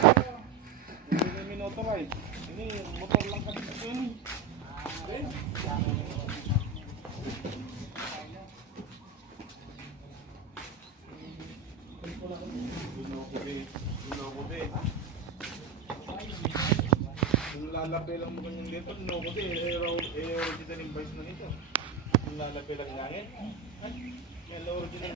Hindi namin authorize. Ini motor lang kami sa yun. Okay? Kung lalapay lang mo kanyang dito, no, kasi original yung vice na nito. Kung lalapay lang langit. Yan, original.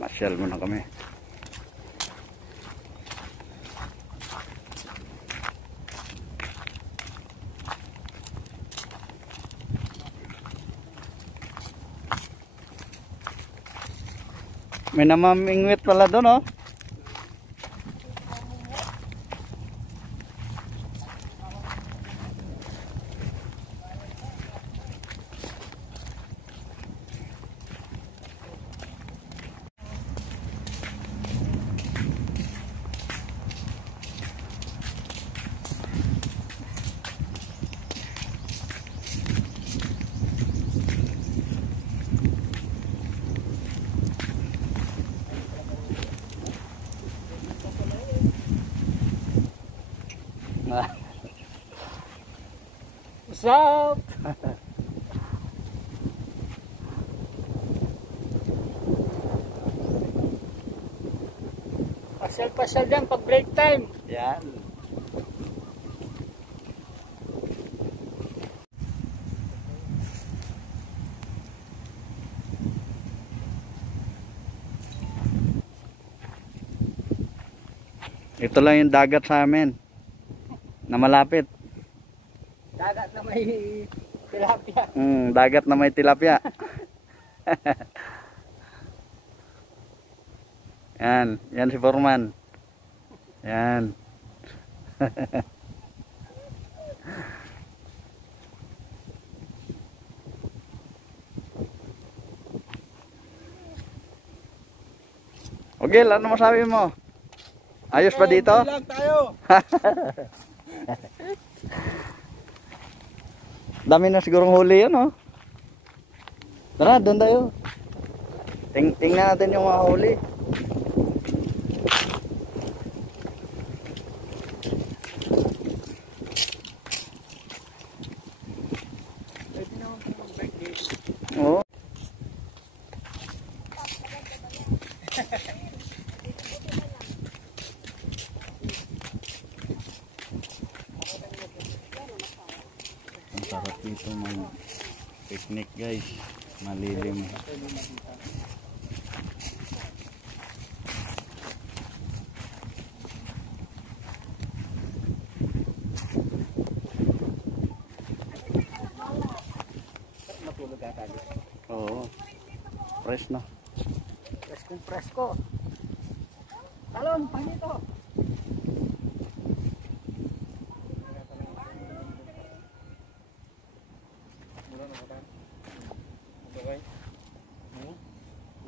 Masyal muna kami. May namamingwit pala doon, oh. What's up? Pasyal-pasyal dyan pag break time. Yan. Ito lang yung dagat sa amin na malapit. Dagat na may tilapia. Dagat na may tilapia. Yan, yan si Foreman. Yan. Okay, ano masabi mo? Ayos pa dito? Lang tayo. Dami na sigurong huli yun, oh. Tara, doon tayo. Tingnan natin yung mga huli. Oo. Ang sarap dito mag-picnic, guys. Malilim. Matulog ata dito. Oo. Fresh na. Presko. Talon, pang dito.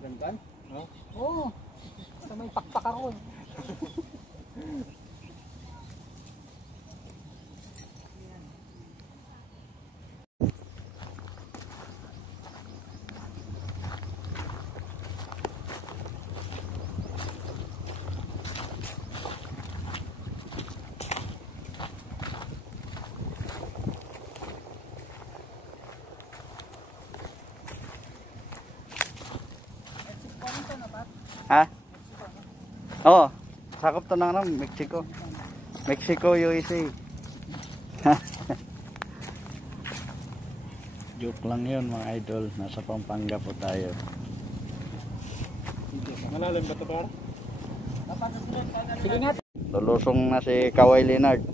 Ganban? Oo. Sa may pakpak ako. Ha? Oo. Sakop to ng Mexico. Mexico, USA. Joke lang yun mga idol. Nasa Pampanga po tayo. Malalim ba ito par? Sige nga. Lulusong na si Kaway Leonard.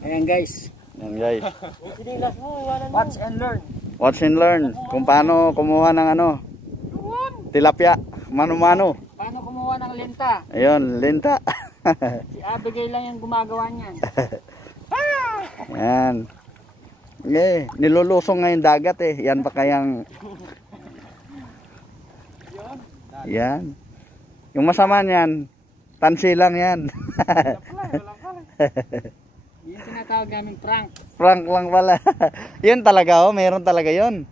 Ayan guys. Yan guys. Watch and learn. Watch and learn kung paano kumuha ng ano. Tilapia. Mano-mano. Paano kumuha ng lenta? Ayun, lenta. Si Abigail lang yung gumagawa niyan. Yan. Eh, nilulusong nga yung dagat eh. Yan pa kayang... Yan. Yung masama niyan, tansi lang yan. Yung tinatawag namin prank. Prank lang pala. Yun talaga oh, meron talaga yun.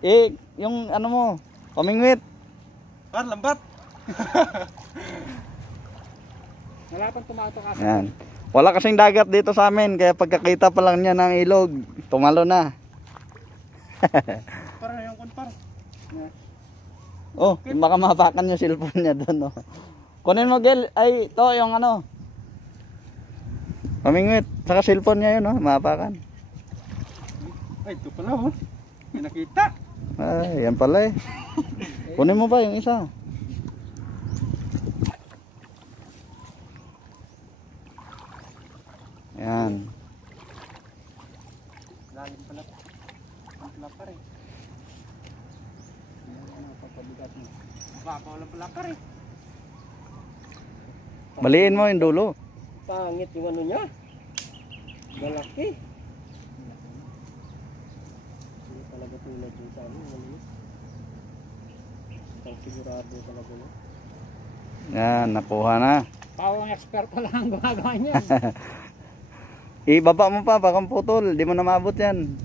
Eh, yung ano mo, pamingwit. Par, lambat. Wala pang tumato kasi. Yan. Wala kasing dagat dito sa amin, kaya pagkakita pa lang niya ng ilog, tumalo na. Par, yung kun par. Oh, baka mapakan yung cellphone niya doon, oh. Kunin mo, Gel. Ay, to yung ano. Pamingwit. Saka cellphone niya yun, oh. Mapakan. Ay, ito pala oh. May nakita. Ay, yan pala eh. Kunin mo ba yung isa? Yan. Lalim pala. Ang lapar eh. Ano papabigat mo? Baka walang lapar eh. Baliin mo yung dulo. Pangit yung ano niya. Malaki. Hindi talaga tulad yung sa amin. Malinis. Ang sigurado talaga yun. Yan, nakuha na. Pawang eksperto lang ang gumagawa niyan. Ibaba mo pa, baka putol. Di mo na maabot yan.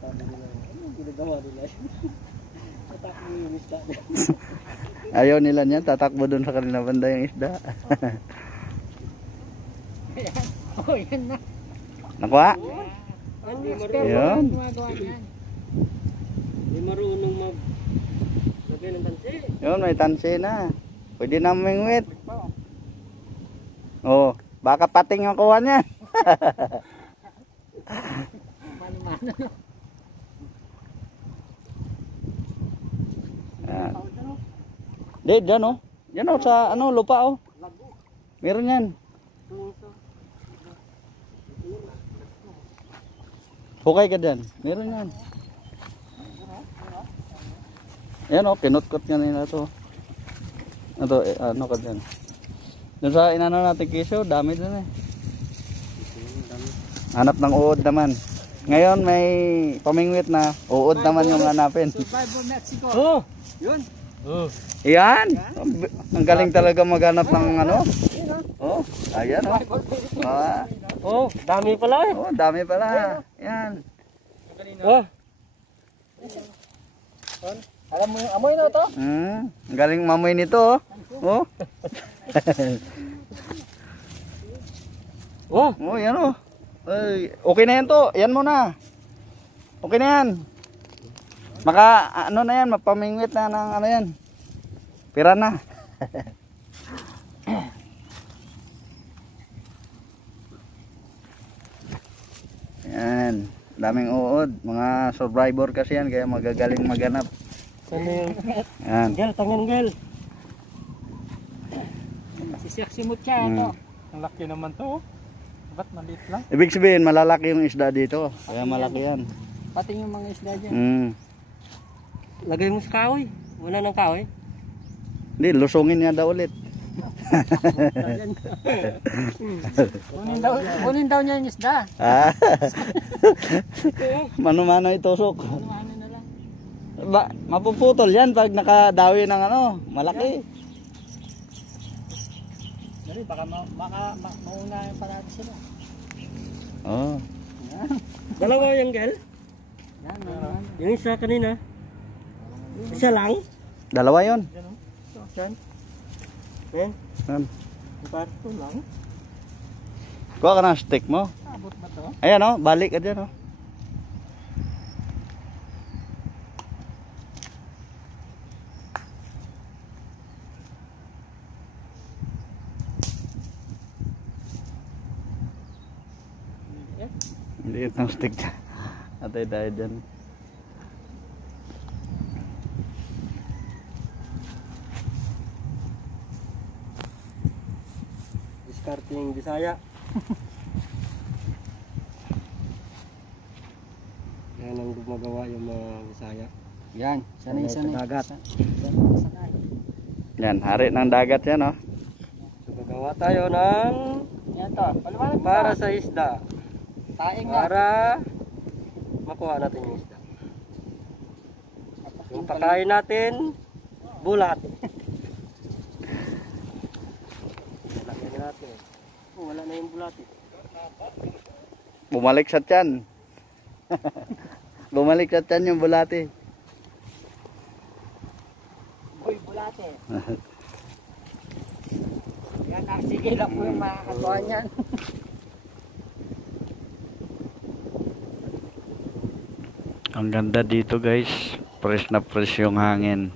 Sabi nila, ano yung ginagawa nila? Tatakbo yung isda. Ayaw nila niyan, tatakbo dun sa kanila banda yung isda. Ayan. Oh, yan na. Nakuha? Ang eksperto Yun. lang ang gumagawa niyan. Hindi marunong lagay ng tansi. Yun, may tansi na. Pwede na mingwit. Oh, baka pating ang kuha niya. Mano-mano. Yan. Di, dyan oh. Dyan oh, sa ano, lupa oh. Meron yan. Hukay ka dyan. Meron yan. Yan oh, kinutkot nga nila to. Ito, ano ka dyan. Doon sa inano natin kisyo, dami dun eh. Hanap ng uod naman. Ngayon may pamingwit na, uod naman yung hanapin. Survivor Mexico. Oh! Yun. Oh! Yan! Ang galing talaga maghanap ng ano. Oh, ayan oh. Ah, Oh! Dami pala eh! oh, dami pala. Yan. Oh! Alam mo yung amoy na to? Ang galing mamoy nito oh. Oh. Oh! Oh, yan oh. Ay, okay na yan to. Yan muna. Okay na yan. Maka ano na yan, mapamingwit na ng ano yan. Pira na. Yan. Daming uod. Mga survivor kasi yan, kaya magagaling maghanap. Saan na yung... Yan. Gel, tangan Gel! Si Sexy Mucha ito. Ang laki naman to oh. Ba't maliit lang? Ibig sabihin, malalaki yung isda dito. Kaya malaki yan. Pati yung mga isda dyan. Lagay mo sa kahoy. Wala ng kahoy. Hindi, lusungin niya daw ulit. Kunin daw niya yung isda. Ah. Mano-mano itusok. Ano na lang. Mapuputol yan pag nakadawi ng ano, malaki. Dari, baka mauna pa natin sila. Oh. Dalawa yung Gel. Yan, Yung isa kanina. Isa lang. Dalawa yon. Saan? Yan. Yan. Parto lang. Kuha ka ng stick mo. abot ba to? Ayan oh, balik ka dyan oh. Liit ng stick dyan. Atay dahil dyan. Discarding Bisaya. Yan ang gumagawa yung mga Bisaya. Yan, sanay Sa dagat. Sanay. Yan, hari ng dagat yan, oh. So, gagawa tayo ng Yan to. Paliwanag mo para to. sa isda. Taing nga. Para makuha natin yung isda. Yung pakain natin, bulat. Lagyan natin. Oh, wala na yung bulat. Bumalik sa tiyan. Bumalik sa tiyan yung bulati. Uy, bulate. Yan, sige lang po yung makakagawa niyan. Ang ganda dito, guys. Fresh na fresh yung hangin.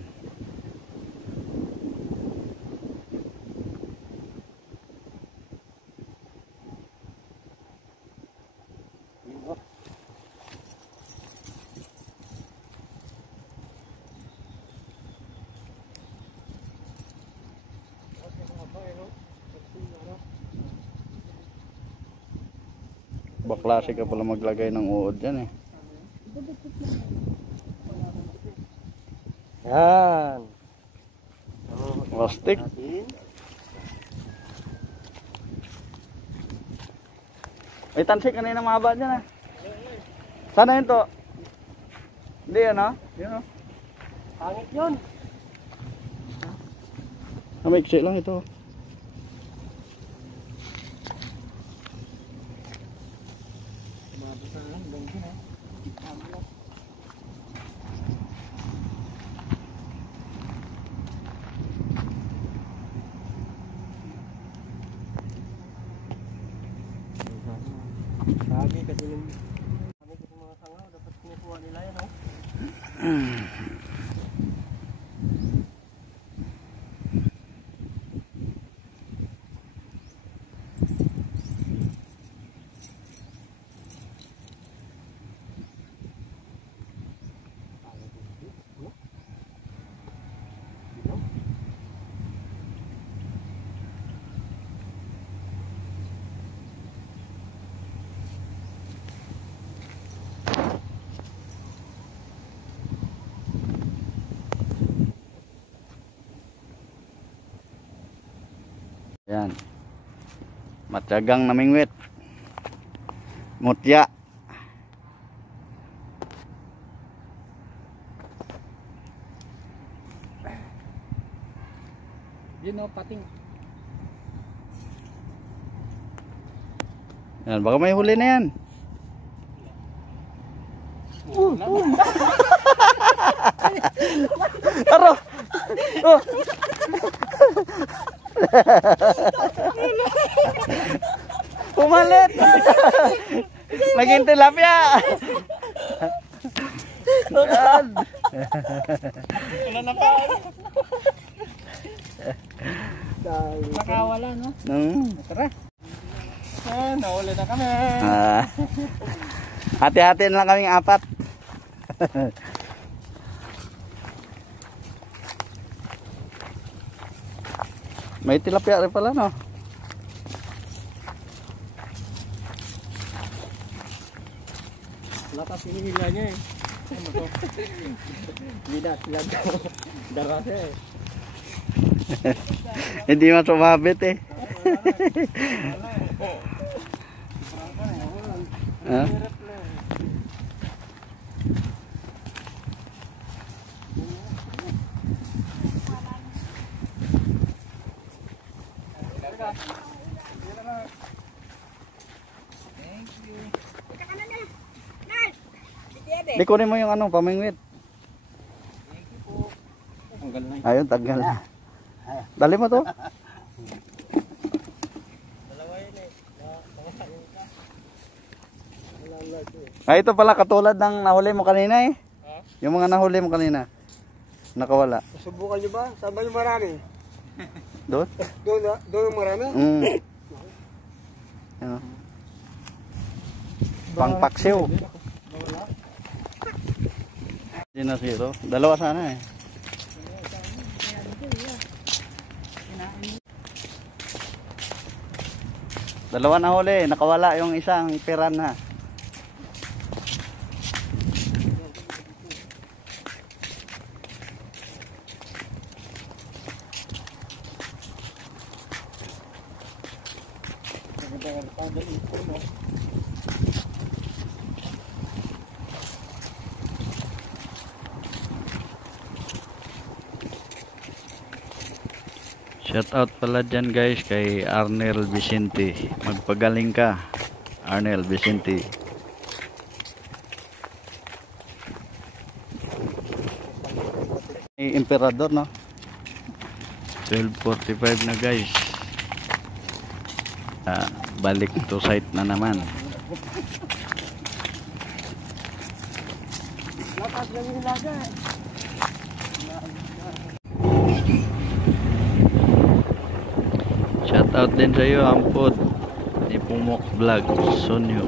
Baklase ka pala maglagay ng uod dyan, eh. Yan. Plastic. May tansik kanina mahaba dyan, ah. Sana yun to? Hindi yan, ah. Yan, ah. Pangit yun. Maiksi lang ito. Sabi kasi yung mga sangaw, dapat kinukuha nila yan, oh. Yan. Matyagang namingwit. Mutya. Yun o, pating. Yan, baka may huli na yan. Aro. Oh. Pumalit. Naging tilapia. Yan. Nakawala, no? Tara. Nahuli na kami. Hati-hati na lang kaming apat. May tilapia rin pala, no? Lakas yung hila niya, eh. Hindi na sila darasa, eh. Hindi man sumabit, eh. Ha? Di kunin mo yung ano, pamingwit. Ayun, tanggal na. Dali mo to. Ah, ito pala katulad ng nahuli mo kanina, eh. Yung mga nahuli mo kanina. Nakawala. Subukan niyo ba? Saan ba yung marami? Doon? Doon yung marami? Mm. Ano? Pangpaksiw. Hindi na zero. Dalawa sana eh. Dalawa na huli. Nakawala yung isang piranha. Shout out pala dyan guys kay Arnel Vicente. Magpagaling ka, Arnel Vicente. Emperador no. 12:45 na guys. Balik to site na naman. Lakas lang yung laga. Shout out din sa iyo, Ampod. Ni Pumok Vlog, Sonyo.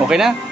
Okay na?